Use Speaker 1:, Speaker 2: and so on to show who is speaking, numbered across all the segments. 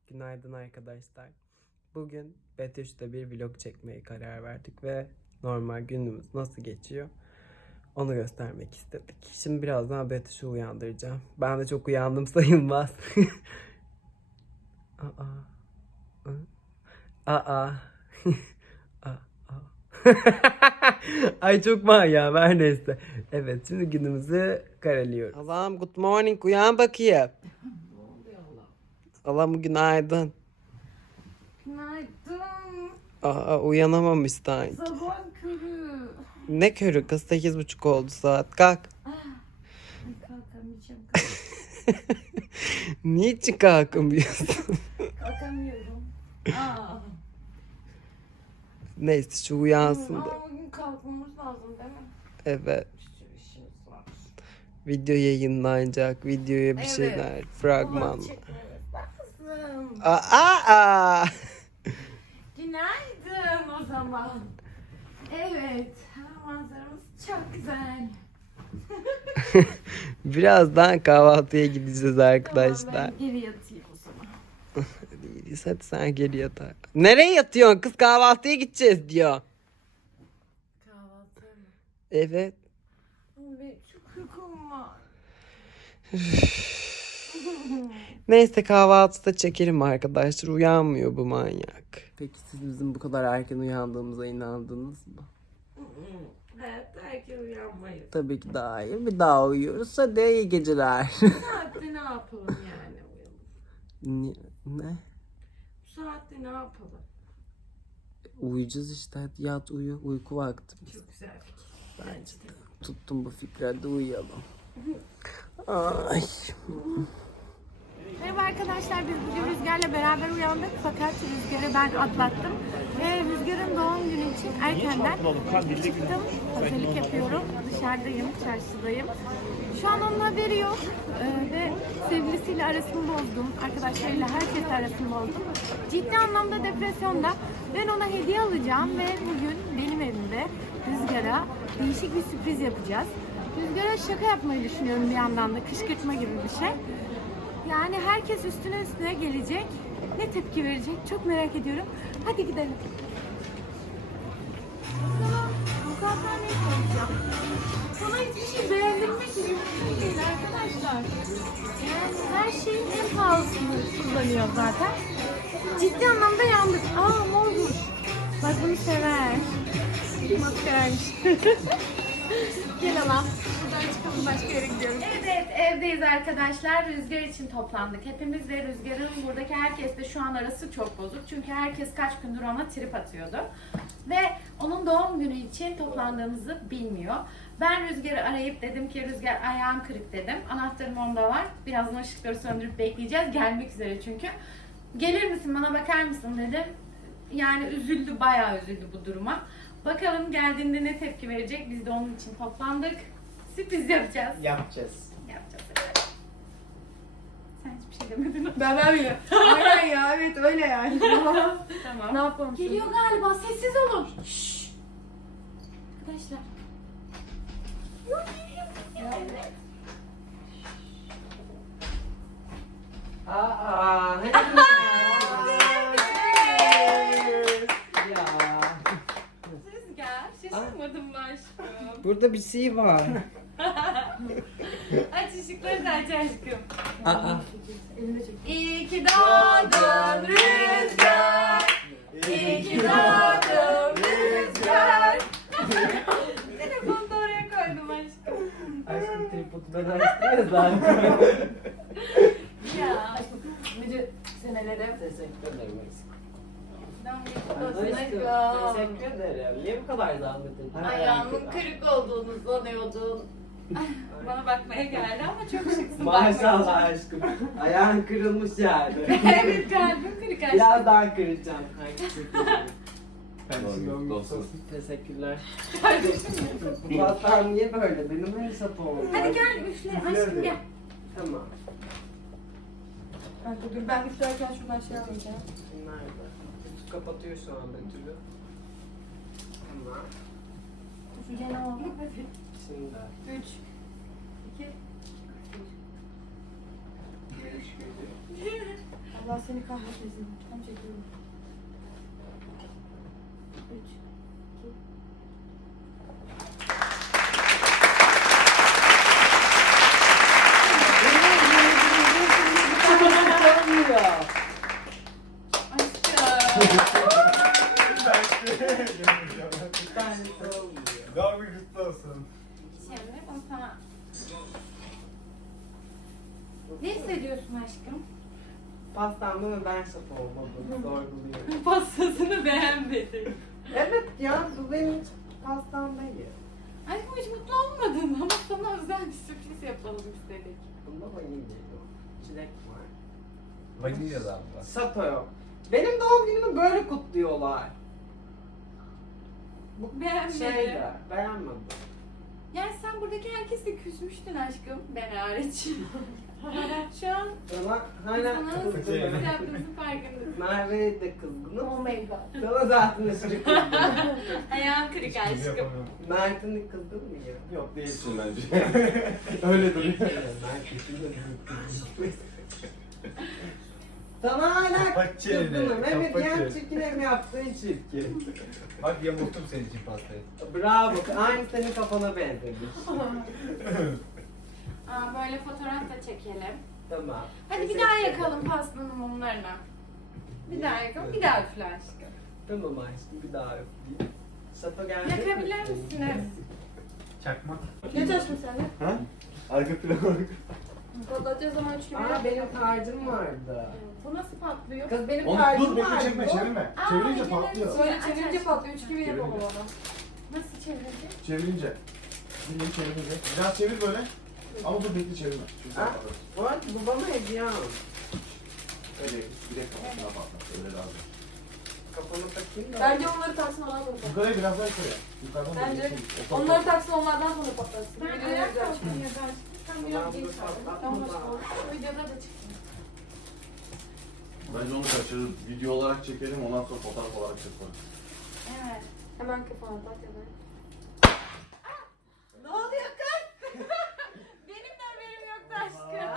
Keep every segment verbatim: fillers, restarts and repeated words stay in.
Speaker 1: Günaydın arkadaşlar. Bugün Betüş'te bir vlog çekmeye karar verdik ve normal günümüz nasıl geçiyor onu göstermek istedik. Şimdi birazdan Betüş'ü uyandıracağım. Ben de çok uyandım sayılmaz. Aa. Aa. Aa. Ay çok manyak, her neyse. Evet, şimdi günümüzü kareliyoruz. Allah'ım good morning, uyan bakayım. Allah'ım günaydın.
Speaker 2: Günaydın.
Speaker 1: Aa, uyanamamış sanki.
Speaker 2: Sabah körü.
Speaker 1: Ne körü kız, sekiz buçuk oldu saat, kalk.
Speaker 2: Ah, kalkamayacağım.
Speaker 1: Niçin kalkamıyorsun?
Speaker 2: Kalkamıyorum. Aa.
Speaker 1: Neyse şu uyansın da.
Speaker 2: Ama bugün kalkmamız lazım değil mi?
Speaker 1: Evet.
Speaker 2: Bir sürü işimiz var.
Speaker 1: Video yayınlanacak, videoya bir
Speaker 2: Evet.
Speaker 1: şeyler, fragman.
Speaker 2: Vlog çekmemiz lazım.
Speaker 1: Aa, aa.
Speaker 2: Günaydın o zaman. Evet. Manzaramız çok güzel.
Speaker 1: Birazdan kahvaltıya gideceğiz arkadaşlar.
Speaker 2: Tamam, ben geri yatayım o zaman.
Speaker 1: Değiliz, hadi sen geri yat. Nereye yatıyorsun kız, kahvaltıya gideceğiz diyor.
Speaker 2: Kahvaltı mı?
Speaker 1: Evet.
Speaker 2: Benim çok uykum var.
Speaker 1: Neyse kahvaltıda çekelim arkadaşlar, uyanmıyor bu manyak. Peki siz bizim bu kadar erken uyandığımıza inandınız mı?
Speaker 2: Hayatta erken uyanmayız.
Speaker 1: Tabii ki daha iyi. Bir daha uyuyoruz. Hadi iyi geceler.
Speaker 2: Bu saatte ne yapalım yani uyalım?
Speaker 1: Ni- ne?
Speaker 2: Bu saatte ne yapalım?
Speaker 1: Uyuyacağız işte, hadi yat uyu. Uyku vakti.
Speaker 2: Çok güzel fikir.
Speaker 1: Bence de. Tuttum bu fikri, hadi uyuyalım. Ay.
Speaker 2: Merhaba arkadaşlar, biz bugün Rüzgar'la beraber uyandık fakat Rüzgar'ı ben atlattım ve Rüzgar'ın doğum günü için erkenden çıktım, hazırlık yapıyorum, dışarıdayım, çarşıdayım. Şu an onun haberi yok ee, ve sevgilisiyle arasını bozdum, arkadaşlarıyla herkesle arasını bozdum. Ciddi anlamda depresyonda. Ben ona hediye alacağım ve bugün benim evimde Rüzgar'a değişik bir sürpriz yapacağız. Rüzgar'a şaka yapmayı düşünüyorum bir yandan da, kışkırtma gibi bir şey. Yani herkes üstüne üstüne gelecek. Ne tepki verecek? Çok merak ediyorum. Hadi gidelim. Sana mukaffaneyi koyacağım. Sana hiçbir şey beğendirmek mümkün değil arkadaşlar. Yani her şeyin en pahalısını kullanıyor zaten. Ciddi anlamda yandık. Aa mormuş. Bak bunu sever. Maskaraymış. Gel alam. Buradan çıkalım, başka yere gidiyoruz. Evet evet, evdeyiz arkadaşlar. Rüzgar için toplandık. Hepimiz ve Rüzgar'ın buradaki herkesle şu an arası çok bozuk. Çünkü herkes kaç gündür ona trip atıyordu. Ve onun doğum günü için toplandığımızı bilmiyor. Ben Rüzgar'ı arayıp dedim ki Rüzgar ayağım kırık dedim. Anahtarım onda var. Birazdan ışıkları söndürüp bekleyeceğiz. Gelmek üzere çünkü. Gelir misin, bana bakar mısın dedim. Yani üzüldü, bayağı üzüldü bu duruma. Bakalım geldiğinde ne tepki verecek. Biz de onun için toplandık. Sürpriz yapacağız.
Speaker 1: Yapacağız.
Speaker 2: Yapacağız evet. Sen hiçbir şey demedin mi?
Speaker 3: Ben vermiyorum. Aynen ya, evet öyle yani.
Speaker 2: Tamam.
Speaker 3: Ne yapalım şimdi?
Speaker 2: Geliyor galiba, sessiz olun. Şşş. Arkadaşlar. Yok, geliyor, geliyor. Evet.
Speaker 1: Aa,
Speaker 2: Rüzgar, şaşırmadım mı aşkım?
Speaker 1: burada bir şey var.
Speaker 2: Aç ışıkları da aç aşkım.
Speaker 1: Aa.
Speaker 2: İyi ki doğdun Rüzgar. İyi ki doğdun Rüzgar. Telefonu da oraya koydum aşkım.
Speaker 1: Aşkım tripodu ben açtım ya zaten.
Speaker 2: Ya.
Speaker 3: Nice senelere.
Speaker 1: Teşekkür ederim.
Speaker 2: Doğum günün kutlu olsun.
Speaker 1: Teşekkür ederim. Niye bu kadar zahmet ettin?
Speaker 2: Ayağımın kırık olduğunu sanıyordun. Bana bakmaya geldi ama çok şıksın.
Speaker 1: Maşallah aşkım. Ayağın kırılmış yani.
Speaker 2: Evet, kalbim kırık aşkım.
Speaker 1: Biraz daha kıracağım. Hangisi?
Speaker 4: Doğum olsun.
Speaker 1: Teşekkürler.
Speaker 2: Kardeşim.
Speaker 1: Bu pastam niye böyle? Benim her hesap oldu.
Speaker 2: Hadi gel üfle aşkım gel.
Speaker 1: Tamam.
Speaker 3: Kanka dur, ben üflerken şuradan şey alacağım.
Speaker 1: Nerede? Kapatıyor şu an Betül'ü. Tamam.
Speaker 3: Üfleyeceğim ama.
Speaker 1: Şimdi.
Speaker 3: Üç. İki.
Speaker 1: Görüş geliyor.
Speaker 3: Allah seni kahretmesin. Tam çekiyorum. Üç.
Speaker 5: Doğum günün kutlu olsun.
Speaker 2: Şimdi bunu sana... Ne hissediyorsun aşkım?
Speaker 1: Pastamda mı ben şef olmadım, sorguluyorum.
Speaker 2: Pastasını beğenmedim.
Speaker 1: Evet ya, bu benim pastam değil.
Speaker 2: Aşkım hiç mutlu olmadın ama sana özel bir sürpriz yapalım istedik.
Speaker 1: Bunda vanilya yok, çilek var.
Speaker 5: Vanilyadan mı?
Speaker 1: Şato yok. Benim doğum günümü böyle kutluyorlar. Bu
Speaker 2: Beğenmedim.
Speaker 1: şeyler, beğenmedim.
Speaker 2: Yani sen buradaki herkesle küsmüştün aşkım, ben hariç. Şu an
Speaker 1: Sana hala
Speaker 2: sana nasıl
Speaker 5: Fıçı.
Speaker 2: sürpriz yaptığımızın farkındasın.
Speaker 1: Merve'ye de kızgınım.
Speaker 3: Oh my god.
Speaker 1: Sana zaten aşırı kızgınım.
Speaker 2: Ayağın kırık
Speaker 5: Hiçbirini
Speaker 2: aşkım.
Speaker 5: yapamıyorum.
Speaker 1: Mert'in kızgın mı ya?
Speaker 5: Yok değilsin bence. Öyle duruyor.
Speaker 1: Mert'in de kızgın. Sana hala
Speaker 5: Kapat çeneni,
Speaker 1: kızgınım. Evet
Speaker 5: kapat
Speaker 1: yan
Speaker 5: çeneni.
Speaker 1: çirkin hem yaptığın çirkin.
Speaker 5: Bak yamulttum senin için pastayı.
Speaker 1: Bravo. Aynı senin kafana benzemiş.
Speaker 2: Aa, böyle fotoğraf da çekelim.
Speaker 1: Tamam.
Speaker 2: Hadi bir daha yakalım pastanın mumlarını. Bir daha yakalım, bir daha üfle aşkım.
Speaker 1: Tamam aşkım bir daha öpeyim. Şato geldi.
Speaker 2: Yakabilir misiniz?
Speaker 5: Çakmak.
Speaker 3: Ne çalıştın sen de?
Speaker 5: Ha? Arka plan.
Speaker 3: Patlatıyor zaman üç gibi.
Speaker 1: Aa benim tacım vardı.
Speaker 2: Bu nasıl patlıyor?
Speaker 1: Kız benim
Speaker 5: Onu
Speaker 1: tacım
Speaker 5: dur bekle
Speaker 1: vardı.
Speaker 5: çekme çevirme.
Speaker 2: Aa,
Speaker 5: Çevirince
Speaker 2: yine-
Speaker 5: patlıyor.
Speaker 3: Böyle çevirince patlıyor. Üç gibi yapalım
Speaker 5: Çevirince.
Speaker 3: ona.
Speaker 2: Nasıl çevirecek?
Speaker 5: Çevirince. Bildiğin çevirince. Biraz çevir böyle. Ama dur bekle çevirme. Çünkü sen
Speaker 1: Ha?
Speaker 5: patlat.
Speaker 1: Bu arada bu bana hediye aldı.
Speaker 5: Öyle direkt kafasına patlat. Öyle lazım.
Speaker 1: Kafama takayım da.
Speaker 3: Bence onları taksın ondan sonra patlatsın.
Speaker 5: Yukarıya biraz daha yukarıya. Yukarıdan da
Speaker 3: Bence
Speaker 5: geçsin. O
Speaker 3: onları taksın onlardan sonra patlatsın.
Speaker 2: Ben
Speaker 3: Videoyu
Speaker 2: ayak
Speaker 3: güzel
Speaker 2: kalktım
Speaker 3: çıkar.
Speaker 2: ya da aşkım. Sen
Speaker 1: Ulan
Speaker 2: biraz
Speaker 1: bunu
Speaker 2: geç kaldın.
Speaker 1: patlatma
Speaker 2: Tamam
Speaker 1: da.
Speaker 2: aşkım. O videoda da çıktı.
Speaker 6: Bence onu kaçırırız. Video olarak çekelim, ondan sonra fotoğraf olarak çekelim.
Speaker 2: Evet.
Speaker 3: Hemen kafana tak ya da.
Speaker 2: Ne oluyor kız? Benim de haberim yoktu aşkım.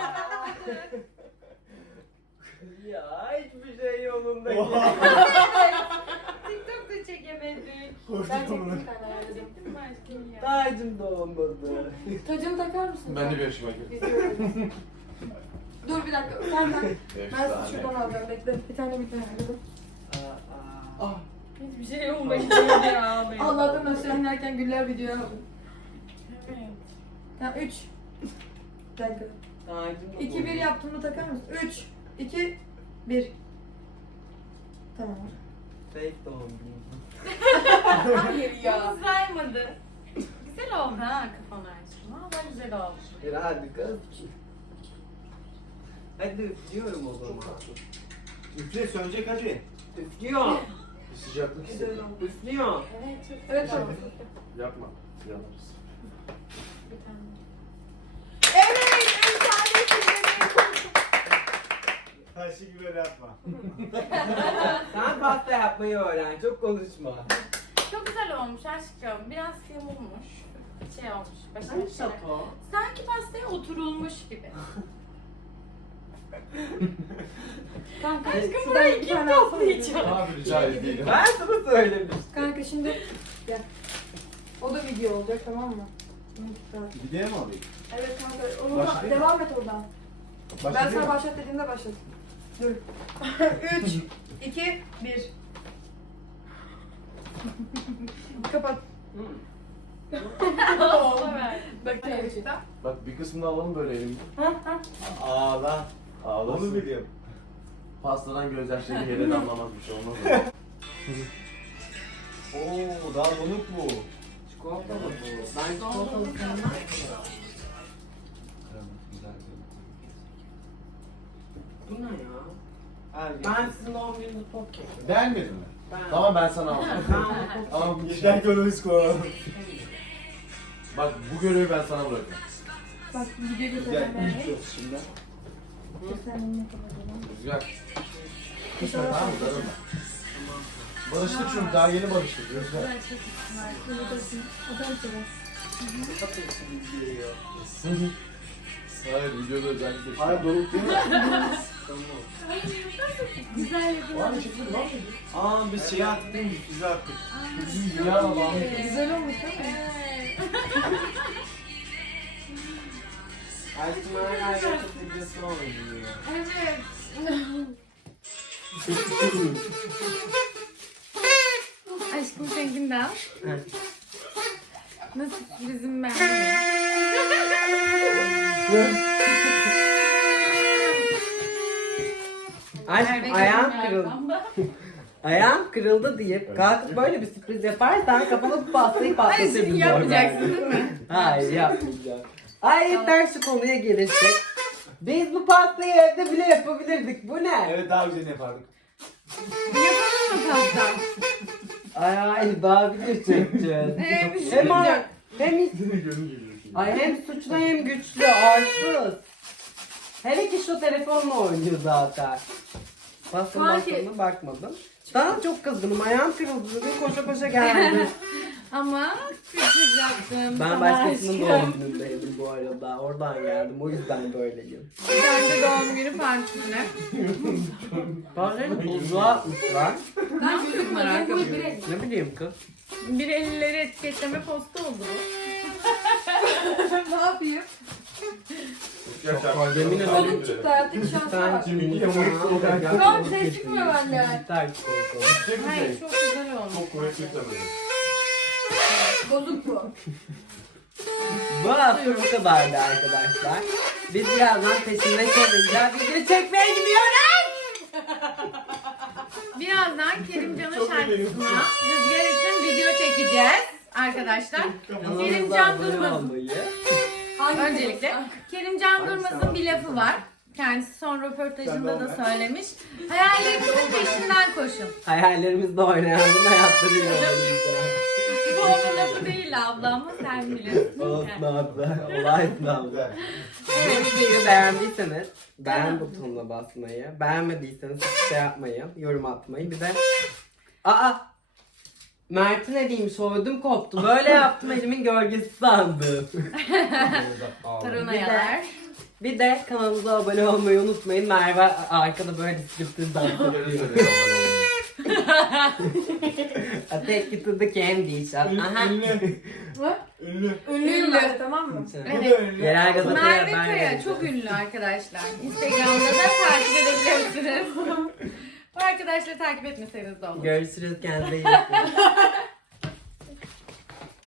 Speaker 1: Ya hiçbir şey yolunda değil.
Speaker 2: TikTok'ta çekemedik.
Speaker 3: Ben çektim bir tane ayarladım.
Speaker 2: Çektin mi aşkım ya?
Speaker 1: Tacım da olmadı.
Speaker 3: Tacını takar mısın?
Speaker 6: Ben de bir yaşıma girdim.
Speaker 3: Videoyu. Dur bir dakika. Sen tak.
Speaker 6: Beş
Speaker 3: Ben
Speaker 6: tane.
Speaker 3: size şuradan alacağım. Bekle. Bir tane bir tane ayarladım.
Speaker 1: Aa, aa.
Speaker 5: Ah.
Speaker 2: Hiçbir şey olmayınca ya ağlayayım.
Speaker 3: Allah'tan aşağı inerken güller videoyu aldım.
Speaker 2: Evet.
Speaker 3: Tamam üç. Bir dakika.
Speaker 1: Tacım da
Speaker 3: iki bir
Speaker 1: olmadı.
Speaker 3: yaptığımda takar mısın? üç, iki, bir. Tamam.
Speaker 1: Fake doğum günü.
Speaker 3: Hayır
Speaker 2: Bunu saymadı. Güzel oldu ha kafana aşkım. Valla güzel oldu.
Speaker 1: Bir hadi kız. Hadi üflüyorum o zaman.
Speaker 5: Üfle sönecek hadi.
Speaker 1: Üflüyorum.
Speaker 6: Bir sıcaklık
Speaker 3: Güzel
Speaker 6: hissettim.
Speaker 3: oldu.
Speaker 1: Üflüyorum.
Speaker 2: Evet çok
Speaker 3: Evet tamam.
Speaker 6: Yapma. Yanarız.
Speaker 2: bir tane.
Speaker 3: Evet, en tanesi
Speaker 5: Taşı gibi öyle yapma.
Speaker 1: Sen pasta yapmayı öğren. Çok konuşma.
Speaker 2: Çok güzel olmuş aşkım. Biraz yamulmuş. Şey olmuş. Başka
Speaker 1: Hani
Speaker 2: bir şey.
Speaker 1: şato?
Speaker 2: Sanki pastaya oturulmuş gibi.
Speaker 3: Kanka,
Speaker 2: Aşkım
Speaker 3: şuradan
Speaker 2: burayı
Speaker 3: bir
Speaker 2: kim
Speaker 3: tane alsana.
Speaker 2: toplayacak?
Speaker 6: Abi rica edeyim.
Speaker 1: Ben sana söylemiştim.
Speaker 3: Kanka şimdi gel. O da video olacak tamam mı?
Speaker 5: Videoya mı alayım?
Speaker 3: Evet kanka onu da
Speaker 5: Başlayayım.
Speaker 3: devam et oradan. Ben
Speaker 5: Başlayayım
Speaker 3: sana
Speaker 5: mı?
Speaker 3: başlat dediğimde başlat. Dur. üç, iki, bir. Kapat.
Speaker 2: Olsa ver.
Speaker 3: Bak
Speaker 6: Bak bir kısmını alalım böyle elimde.
Speaker 3: Ha ha.
Speaker 5: Ağla. Onu
Speaker 6: Ağlasın.
Speaker 5: biliyorum.
Speaker 6: Pastadan gözyaşları yere damlamaz bir şey olmaz mı?
Speaker 5: Oo daha donuk bu.
Speaker 1: Çikolata mı bu? Ben çikolatalı sevmem. Bu ne ya? Ben sizin doğum gününüzde top kesin.
Speaker 6: Beğenmedin mi?
Speaker 1: Ben...
Speaker 6: Tamam ben sana alacağım.
Speaker 1: Ben...
Speaker 6: Ama
Speaker 5: Yeter ki onu biz koyalım.
Speaker 6: bak bu görevi ben sana bırakıyorum.
Speaker 3: Bak video
Speaker 5: Güzel.
Speaker 3: göstereceğim.
Speaker 5: Şimdi.
Speaker 3: Sen elini kapatalım.
Speaker 6: Rüzgar. Tamam mı? Darılma. Barıştık çünkü daha yeni barıştık. Rüzgar.
Speaker 3: Atar mısın?
Speaker 1: Çok hepsi geliyor.
Speaker 6: Hı hı. Hayır videoda özellikle.
Speaker 5: Hayır donuk değil mi?
Speaker 1: Tamam.
Speaker 2: Güzel
Speaker 5: Var
Speaker 2: yapılan.
Speaker 5: mı çekmedi var mı?
Speaker 6: Aa biz şeyi attık değil mi? Bizi attık.
Speaker 5: Ya babam.
Speaker 2: Güzel olmuş değil mi?
Speaker 6: Aşkım hala yakıt videosu oynuyor.
Speaker 2: Evet. Aşkım seninkini de al. Nasıl sürprizim ben?
Speaker 1: Aşkım ayağım kırıldı. Ayağım kırıldı deyip kalkıp böyle bir sürpriz yaparsan kafana bu pastayı
Speaker 2: Hayır
Speaker 1: patlatırız.
Speaker 2: şimdi yapmayacaksın değil mi?
Speaker 1: Hayır yapmayacağım. Ay yeter şu konuya gelirsek. Biz bu pastayı evde bile yapabilirdik. Bu ne?
Speaker 6: Evet daha güzel yapardık.
Speaker 2: Yapalım mı pasta?
Speaker 1: Ay ay daha bir çekeceğiz.
Speaker 2: Ee, bir şey
Speaker 1: hem,
Speaker 2: diyeceğim.
Speaker 1: hem, ay hem suçlu hem güçlü arsız. Hele ki şu telefonla oynuyor zaten. Pastanın
Speaker 2: Sanki-
Speaker 1: sonuna bakmadım. Sana çok kızgınım. Ayağım kırıldı. Bugün koşa koşa geldim.
Speaker 2: Ama sürpriz yaptım.
Speaker 1: Ben
Speaker 2: sana
Speaker 1: başkasının
Speaker 2: aşkım.
Speaker 1: doğum günündeydim bu arada. Oradan geldim. O yüzden böyleyim.
Speaker 2: Ben de doğum günü partisine.
Speaker 1: Bazen buzluğa atmışlar.
Speaker 2: Ne yapıyorlar arkadaşlar?
Speaker 1: Ne bileyim kız.
Speaker 2: Bir ellileri etiketleme postu oldu bu. Ne yapayım?
Speaker 5: Gerçekten.
Speaker 1: Yemin ederim.
Speaker 5: Kolum çıktı.
Speaker 3: Hayattaki şansı
Speaker 1: Sen
Speaker 3: var.
Speaker 1: şimdi
Speaker 3: Tamam, ses çıkmıyor benden.
Speaker 1: Gitar çikolatalı.
Speaker 2: Hayır çok güzel olmuş.
Speaker 5: Çok kuvvetli tabii.
Speaker 3: Bozuk bu.
Speaker 1: Bu hafta bu kadardı arkadaşlar. Biz birazdan peşinde çalınca video çekmeye gidiyoruz.
Speaker 2: Birazdan Kerimcan'ın
Speaker 5: Çok
Speaker 2: şarkısına Rüzgar için video çekeceğiz arkadaşlar. Kerimcan Durmaz. Öncelikle Kerimcan Durmaz'ın bir lafı var. Kendisi son röportajında da söylemiş. Hayallerinizin peşinden koşun.
Speaker 1: Hayallerimizde oynayanın hayatlarıyla oynayacağız.
Speaker 2: Bu onun lafı değil abla ama sen bilirsin.
Speaker 1: Olsun abla. Olaysın abla.
Speaker 5: Güzel.
Speaker 1: Bu videoyu beğendiyseniz beğen butonuna basmayı, beğenmediyseniz hiçbir şey yapmayı, yorum atmayı, bir de aa Mert'in eliyim soydum koptu. Böyle yaptım elimin gölgesi sandım.
Speaker 2: Tarunayalar.
Speaker 1: Bir de kanalımıza abone olmayı unutmayın. Merve arkada böyle descriptive dans yapıyor. I take you to the candy shop. Aha.
Speaker 5: Ünlü. Ünlü.
Speaker 3: Ünlüyüm ben, tamam mı?
Speaker 2: Evet.
Speaker 1: Yerel gazeteye
Speaker 2: Merve
Speaker 1: haber
Speaker 2: Kaya
Speaker 1: verin.
Speaker 2: çok ünlü arkadaşlar. Instagram'da da takip edebilirsiniz. Bu arkadaşları takip etmeseniz de olur.
Speaker 1: Görüşürüz, kendinize iyi bakın.